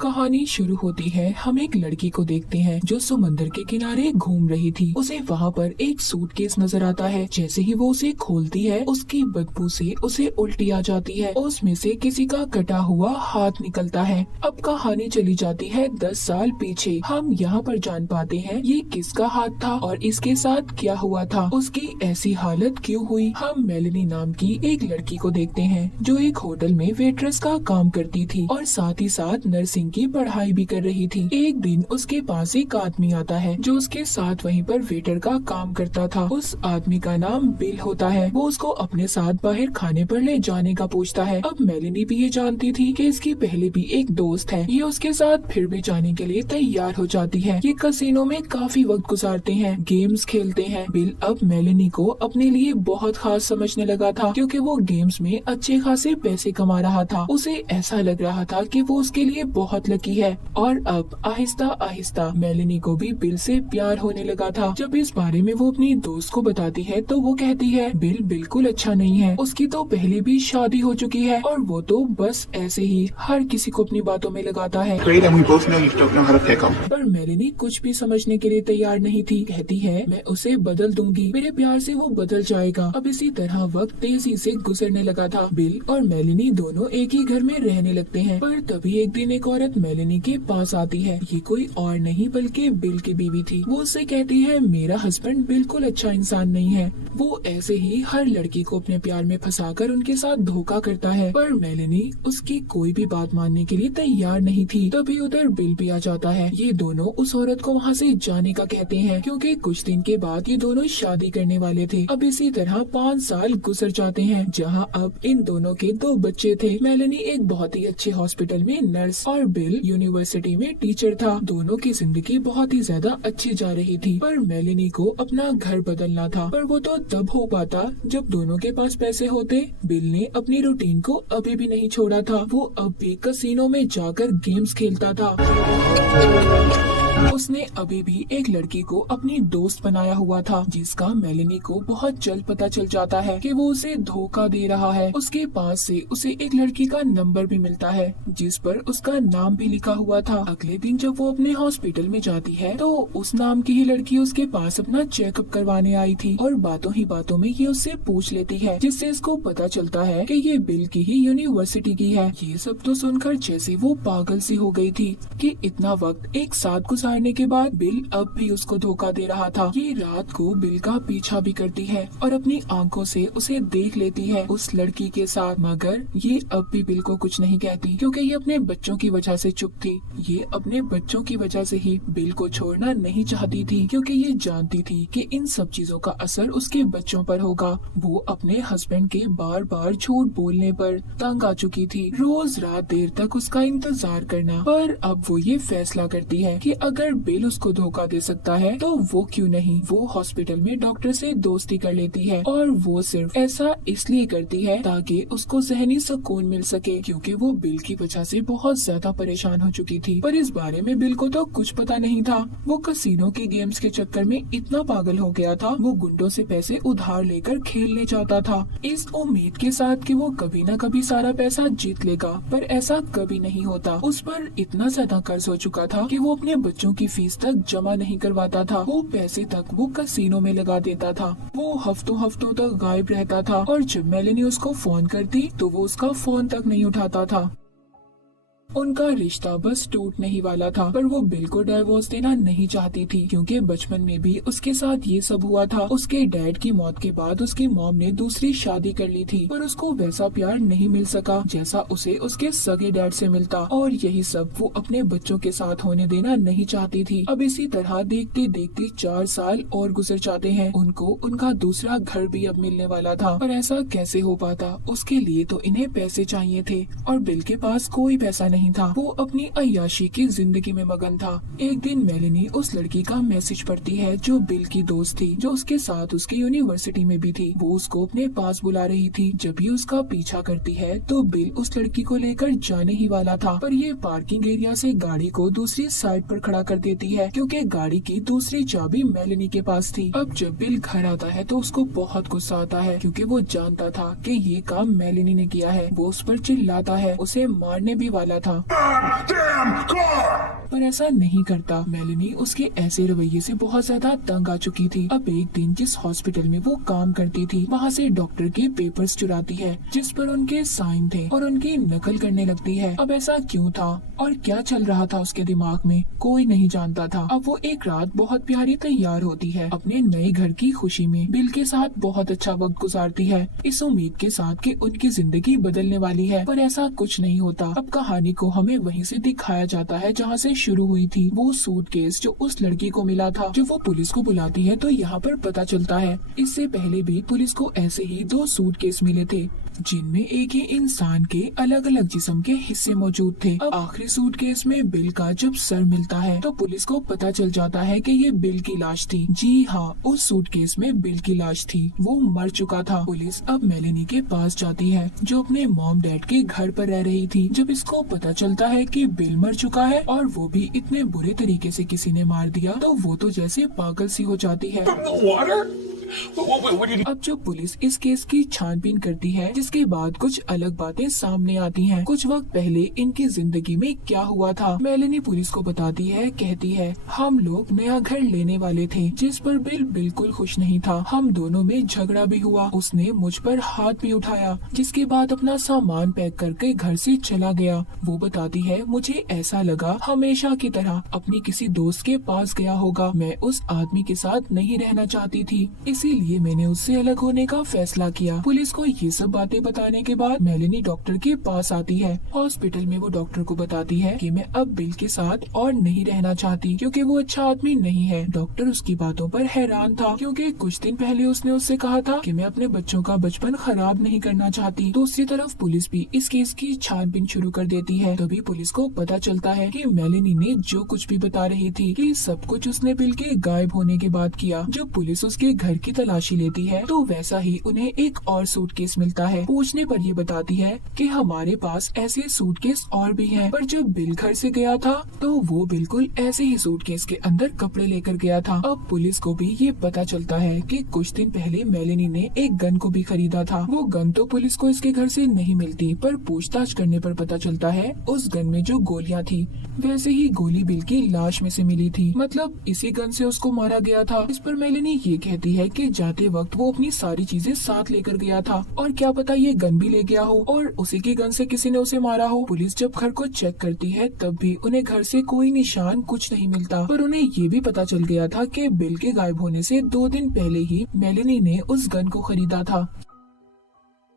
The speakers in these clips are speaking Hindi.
कहानी शुरू होती है। हम एक लड़की को देखते हैं जो समंदर के किनारे घूम रही थी। उसे वहाँ पर एक सूटकेस नजर आता है। जैसे ही वो उसे खोलती है उसकी बदबू से उसे उल्टी आ जाती है और उसमें से किसी का कटा हुआ हाथ निकलता है। अब कहानी चली जाती है 10 साल पीछे। हम यहाँ पर जान पाते हैं ये किसका हाथ था और इसके साथ क्या हुआ था, उसकी ऐसी हालत क्यों हुई। हम मेलेनी नाम की एक लड़की को देखते हैं जो एक होटल में वेट्रेस का काम करती थी और साथ ही साथ नर्सिंग की पढ़ाई भी कर रही थी। एक दिन उसके पास एक आदमी आता है जो उसके साथ वहीं पर वेटर का काम करता था। उस आदमी का नाम बिल होता है। वो उसको अपने साथ बाहर खाने पर ले जाने का पूछता है। अब मेलेनी भी ये जानती थी कि इसकी पहले भी एक दोस्त है। ये उसके साथ फिर भी जाने के लिए तैयार हो जाती है। ये कसिनो में काफी वक्त गुजारते हैं, गेम्स खेलते हैं। बिल अब मेलेनी को अपने लिए बहुत खास समझने लगा था क्योंकि वो गेम्स में अच्छे खासे पैसे कमा रहा था। उसे ऐसा लग रहा था कि वो उसके लिए बहुत लकी है। और अब आहिस्ता आहिस्ता मेलेनी को भी बिल से प्यार होने लगा था। जब इस बारे में वो अपनी दोस्त को बताती है तो वो कहती है बिल बिल्कुल अच्छा नहीं है, उसकी तो पहले भी शादी हो चुकी है और वो तो बस ऐसे ही हर किसी को अपनी बातों में लगाता है। Great, and we both know you don't know how to pick 'em. पर मेलेनी कुछ भी समझने के लिए तैयार नहीं थी। कहती है मैं उसे बदल दूंगी, मेरे प्यार से वो बदल जाएगा। अब इसी तरह वक्त तेजी से गुजरने लगा था। बिल और मेलेनी दोनों एक ही घर में रहने लगते हैं। पर तभी एक दिन एक औरत मेलेनी के पास आती है। ये कोई और नहीं बल्कि बिल की बीवी थी। वो उससे कहती है मेरा हस्बैंड बिल्कुल अच्छा इंसान नहीं है, वो ऐसे ही हर लड़की को अपने प्यार में फंसाकर उनके साथ धोखा करता है। पर मेलेनी उसकी कोई भी बात मानने के लिए तैयार नहीं थी। तभी उधर बिल भी आ जाता है। ये दोनों उस औरत को वहाँ से जाने का कहते हैं क्योंकि कुछ दिन के बाद ये दोनों शादी करने वाले थे। अब इसी तरह 5 साल गुजर जाते हैं जहाँ अब इन दोनों के 2 बच्चे थे। मेलेनी एक बहुत ही अच्छे हॉस्पिटल में नर्स और बिल यूनिवर्सिटी में टीचर था। दोनों की जिंदगी बहुत ही ज्यादा अच्छी जा रही थी। पर मेलेनी को अपना घर बदलना था, पर वो तो तब हो पाता जब दोनों के पास पैसे होते। बिल ने अपनी रूटीन को अभी भी नहीं छोड़ा था। वो अब भी कसिनो में जाकर गेम्स खेलता था। उसने अभी भी एक लड़की को अपनी दोस्त बनाया हुआ था जिसका मेलेनी को बहुत जल्द पता चल जाता है कि वो उसे धोखा दे रहा है। उसके पास से उसे एक लड़की का नंबर भी मिलता है जिस पर उसका नाम भी लिखा हुआ था। अगले दिन जब वो अपने हॉस्पिटल में जाती है तो उस नाम की ही लड़की उसके पास अपना चेकअप करवाने आई थी और बातों ही बातों में ये उससे पूछ लेती है जिससे इसको पता चलता है कि ये बिल की ही यूनिवर्सिटी की है। ये सब तो सुनकर जैसे वो पागल सी हो गई थी कि इतना वक्त एक साथ गुजारने के बाद बिल अब भी उसको धोखा दे रहा था। ये रात को बिल का पीछा भी करती है और अपनी आंखों से उसे देख लेती है उस लड़की के साथ। मगर ये अब भी बिल को कुछ नहीं कहती क्योंकि ये अपने बच्चों की वजह से चुप थी। ये अपने बच्चों की वजह से ही बिल को छोड़ना नहीं चाहती थी क्योंकि ये जानती थी कि इन सब चीजों का असर उसके बच्चों पर होगा। वो अपने हस्बैंड के बार बार झूठ बोलने पर तंग आ चुकी थी। रोज रात देर तक उसका इंतजार करना। पर अब वो ये फैसला करती है कि अगर बिल उसको धोखा दे सकता है तो वो क्यों नहीं। वो हॉस्पिटल में डॉक्टर से दोस्ती कर लेती है और वो सिर्फ ऐसा इसलिए करती है ताकि उसको ज़हनी सुकून मिल सके क्योंकि वो बिल की वजह से बहुत ज्यादा परेशान हो चुकी थी। पर इस बारे में बिल को तो कुछ पता नहीं था। वो कसिनो के गेम्स के चक्कर में इतना पागल हो गया था, वो गुंडों से पैसे उधार लेकर खेलने जाता था इस उम्मीद के साथ कि वो कभी न कभी सारा पैसा जीत लेगा। पर ऐसा कभी नहीं होता। उस पर इतना ज्यादा कर्ज हो चुका था कि वो अपने बच्चों की फीस तक जमा नहीं करवाता था। वो पैसे तक वो कसिनो में लगा देता था। वो हफ्तों हफ्तों तक गायब रहता था और जब मेलेनी उसको फोन करती तो वो उसका फोन तक नहीं उठाता था। उनका रिश्ता बस टूटने ही वाला था। पर वो बिल को डाइवोर्स देना नहीं चाहती थी क्योंकि बचपन में भी उसके साथ ये सब हुआ था। उसके डैड की मौत के बाद उसकी मॉम ने दूसरी शादी कर ली थी पर उसको वैसा प्यार नहीं मिल सका जैसा उसे उसके सगे डैड से मिलता और यही सब वो अपने बच्चों के साथ होने देना नहीं चाहती थी। अब इसी तरह देखते देखते 4 साल और गुजर जाते हैं। उनको उनका दूसरा घर भी अब मिलने वाला था। पर ऐसा कैसे हो पाता, उसके लिए तो इन्हें पैसे चाहिए थे और बिल के पास कोई पैसा नहीं था। वो अपनी अय्याशी की जिंदगी में मगन था। एक दिन मेलेनी उस लड़की का मैसेज पढ़ती है जो बिल की दोस्त थी, जो उसके साथ उसकी यूनिवर्सिटी में भी थी। वो उसको अपने पास बुला रही थी। जब भी उसका पीछा करती है तो बिल उस लड़की को लेकर जाने ही वाला था पर ये पार्किंग एरिया से गाड़ी को दूसरी साइड पर खड़ा कर देती है क्योंकि गाड़ी की दूसरी चाबी मेलेनी के पास थी। अब जब बिल घर आता है तो उसको बहुत गुस्सा आता है क्योंकि वो जानता था कि ये काम मेलेनी ने किया है। वो उस पर चिल्लाता है, उसे मारने भी वाला था। Damn car! पर ऐसा नहीं करता। मेलेनी उसके ऐसे रवैये से बहुत ज्यादा तंग आ चुकी थी। अब एक दिन जिस हॉस्पिटल में वो काम करती थी वहाँ से डॉक्टर के पेपर्स चुराती है जिस पर उनके साइन थे और उनकी नकल करने लगती है। अब ऐसा क्यों था और क्या चल रहा था उसके दिमाग में कोई नहीं जानता था। अब वो एक रात बहुत प्यारी तैयार होती है अपने नए घर की खुशी में बिल के साथ बहुत अच्छा वक्त गुजारती है इस उम्मीद के साथ कि उनकी जिंदगी बदलने वाली है। पर ऐसा कुछ नहीं होता। अब कहानी को हमें वहीं से दिखाया जाता है जहाँ से शुरू हुई थी। वो सूटकेस जो उस लड़की को मिला था, जब वो पुलिस को बुलाती है तो यहाँ पर पता चलता है इससे पहले भी पुलिस को ऐसे ही 2 सूटकेस मिले थे जिनमें एक ही इंसान के अलग अलग जिस्म के हिस्से मौजूद थे। अब आखिरी सूटकेस में बिल का जब सर मिलता है तो पुलिस को पता चल जाता है कि ये बिल की लाश थी। जी हाँ, उस सूटकेस में बिल की लाश थी, वो मर चुका था। पुलिस अब मेलेनी के पास जाती है जो अपने मॉम डैड के घर पर रह रही थी। जब इसको पता चलता है कि बिल मर चुका है और वो भी इतने बुरे तरीके से किसी ने मार दिया तो वो तो जैसे पागल सी हो जाती है। From the water? What did he... अब जो पुलिस इस केस की छानबीन करती है जिसके बाद कुछ अलग बातें सामने आती हैं। कुछ वक्त पहले इनकी जिंदगी में क्या हुआ था मेलेनी पुलिस को बताती है। कहती है हम लोग नया घर लेने वाले थे जिस पर बिल बिल्कुल खुश नहीं था। हम दोनों में झगड़ा भी हुआ, उसने मुझ पर हाथ भी उठाया जिसके बाद अपना सामान पैक करके घर से चला गया। वो बताती है मुझे ऐसा लगा हमेशा की तरह अपनी किसी दोस्त के पास गया होगा। मैं उस आदमी के साथ नहीं रहना चाहती थी इसीलिए मैंने उससे अलग होने का फैसला किया। पुलिस को ये सब बातें बताने के बाद मेलेनी डॉक्टर के पास आती है। हॉस्पिटल में वो डॉक्टर को बताती है कि मैं अब बिल के साथ और नहीं रहना चाहती क्योंकि वो अच्छा आदमी नहीं है। डॉक्टर उसकी बातों पर हैरान था क्योंकि कुछ दिन पहले उसने उससे कहा था कि मैं अपने बच्चों का बचपन खराब नहीं करना चाहती। दूसरी तरफ पुलिस भी इस केस की छानबीन शुरू कर देती है। तभी पुलिस को पता चलता है कि मेलेनी ने जो कुछ भी बता रही थी कि सब कुछ उसने बिल के गायब होने के बाद किया। जब पुलिस उसके घर की तलाशी लेती है तो वैसा ही उन्हें एक और सूटकेस मिलता है। पूछने पर ये बताती है कि हमारे पास ऐसे सूटकेस और भी हैं, पर जब बिल घर से गया था तो वो बिल्कुल ऐसे ही सूटकेस के अंदर कपड़े लेकर गया था। अब पुलिस को भी ये पता चलता है कि कुछ दिन पहले मेलेनी ने एक गन को भी खरीदा था। वो गन तो पुलिस को इसके घर से नहीं मिलती, पर पूछताछ करने पर पता चलता है उस गन में जो गोलियां थी वैसे ही गोली बिल की लाश में से मिली थी। मतलब इसी गन से उसको मारा गया था। इस पर मेलेनी ये कहती है कि जाते वक्त वो अपनी सारी चीजें साथ लेकर गया था और क्या पता ये गन भी ले गया हो और उसी की गन से किसी ने उसे मारा हो। पुलिस जब घर को चेक करती है तब भी उन्हें घर से कोई निशान कुछ नहीं मिलता, पर उन्हें ये भी पता चल गया था कि बिल के गायब होने से 2 दिन पहले ही मेलेनी ने उस गन को खरीदा था।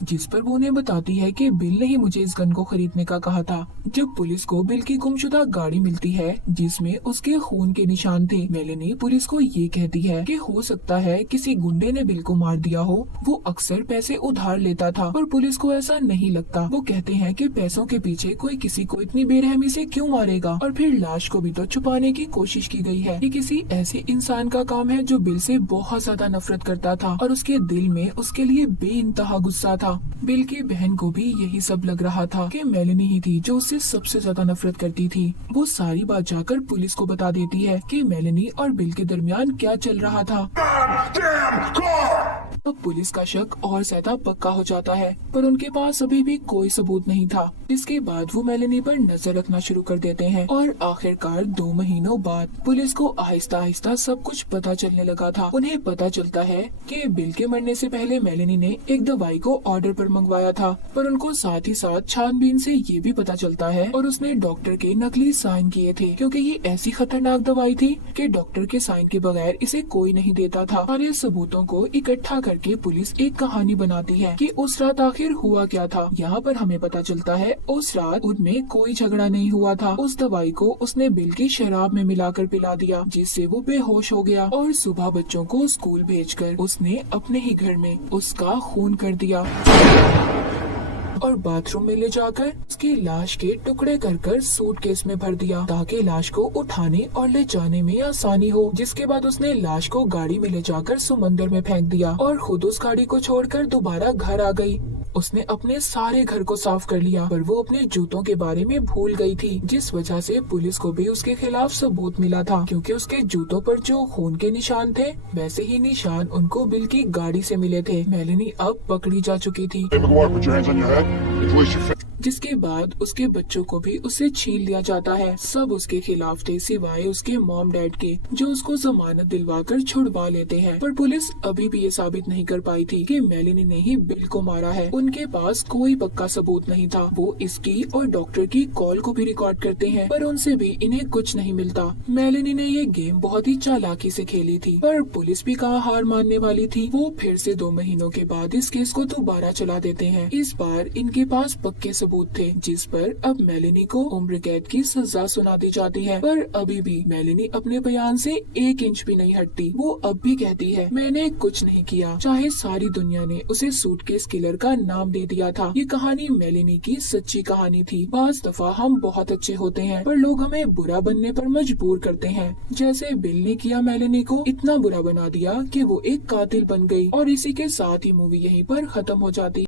जिस पर वो उन्हें बताती है कि बिल ने ही मुझे इस गन को खरीदने का कहा था। जब पुलिस को बिल की गुमशुदा गाड़ी मिलती है जिसमें उसके खून के निशान थे, मेलेनी पुलिस को ये कहती है कि हो सकता है किसी गुंडे ने बिल को मार दिया हो। वो अक्सर पैसे उधार लेता था पर पुलिस को ऐसा नहीं लगता। वो कहते हैं कि पैसों के पीछे कोई किसी को इतनी बेरहमी से क्यों मारेगा, और फिर लाश को भी तो छुपाने की कोशिश की गई है। ये किसी ऐसे इंसान का काम है जो बिल से बहुत ज्यादा नफरत करता था और उसके दिल में उसके लिए बेइंतहा गुस्सा था। बिल की बहन को भी यही सब लग रहा था कि मेलेनी ही थी जो उससे सबसे ज्यादा नफरत करती थी। वो सारी बात जाकर पुलिस को बता देती है कि मेलेनी और बिल के दरमियान क्या चल रहा था। Damn car! अब पुलिस का शक और ज्यादा पक्का हो जाता है, पर उनके पास अभी भी कोई सबूत नहीं था। जिसके बाद वो मेलेनी पर नजर रखना शुरू कर देते हैं और आखिरकार 2 महीनों बाद पुलिस को आहिस्ता आहिस्ता सब कुछ पता चलने लगा था। उन्हें पता चलता है कि बिल के मरने से पहले मेलेनी ने एक दवाई को ऑर्डर पर मंगवाया था, पर उनको साथ ही साथ छानबीन से ये भी पता चलता है और उसने डॉक्टर के नकली साइन किए थे क्योंकि ये ऐसी खतरनाक दवाई थी कि डॉक्टर के साइन के बगैर इसे कोई नहीं देता था। और ये सबूतों को इकट्ठा करके पुलिस एक कहानी बनाती है कि उस रात आखिर हुआ क्या था। यहाँ पर हमें पता चलता है उस रात उनमें कोई झगड़ा नहीं हुआ था। उस दवाई को उसने बिल की शराब में मिलाकर पिला दिया जिससे वो बेहोश हो गया और सुबह बच्चों को स्कूल भेजकर उसने अपने ही घर में उसका खून कर दिया और बाथरूम में ले जाकर उसकी लाश के टुकड़े कर सूटकेस में भर दिया ताकि लाश को उठाने और ले जाने में आसानी हो। जिसके बाद उसने लाश को गाड़ी में ले जाकर समंदर में फेंक दिया और खुद उस गाड़ी को छोड़कर दोबारा घर आ गई। उसने अपने सारे घर को साफ कर लिया, पर वो अपने जूतों के बारे में भूल गई थी, जिस वजह से पुलिस को भी उसके खिलाफ सबूत मिला था क्योंकि उसके जूतों पर जो खून के निशान थे वैसे ही निशान उनको बिल की गाड़ी से मिले थे। मेलेनी अब पकड़ी जा चुकी थी। Hey, McGuire, put your hands on your head and release your face. जिसके बाद उसके बच्चों को भी उससे छीन लिया जाता है। सब उसके खिलाफ थे सिवाय उसके मॉम डैड के, जो उसको जमानत दिलवाकर छुड़वा लेते हैं। पर पुलिस अभी भी ये साबित नहीं कर पाई थी कि मेलेनी ने ही बिल को मारा है। उनके पास कोई पक्का सबूत नहीं था। वो इसकी और डॉक्टर की कॉल को भी रिकॉर्ड करते हैं, पर उनसे भी इन्हें कुछ नहीं मिलता। मेलेनी ने ये गेम बहुत ही चालाकी से खेली थी, पर पुलिस भी कहाँ हार मानने वाली थी। वो फिर से 2 महीनों के बाद इस केस को दोबारा चला देते हैं। इस बार इनके पास पक्के सबूत थे, जिस पर अब मेलेनी को उम्र कैद की सजा सुना दी जाती है। पर अभी भी मेलेनी अपने बयान से 1 इंच भी नहीं हटती। वो अब भी कहती है, मैंने कुछ नहीं किया, चाहे सारी दुनिया ने उसे सूटकेस किलर का नाम दे दिया था। ये कहानी मेलेनी की सच्ची कहानी थी। बाज दफा हम बहुत अच्छे होते हैं, पर लोग हमें बुरा बनने पर मजबूर करते हैं, जैसे बिल ने किया। मेलेनी को इतना बुरा बना दिया कि वो एक कातिल बन गई। और इसी के साथ ही मूवी यहीं पर खत्म हो जाती।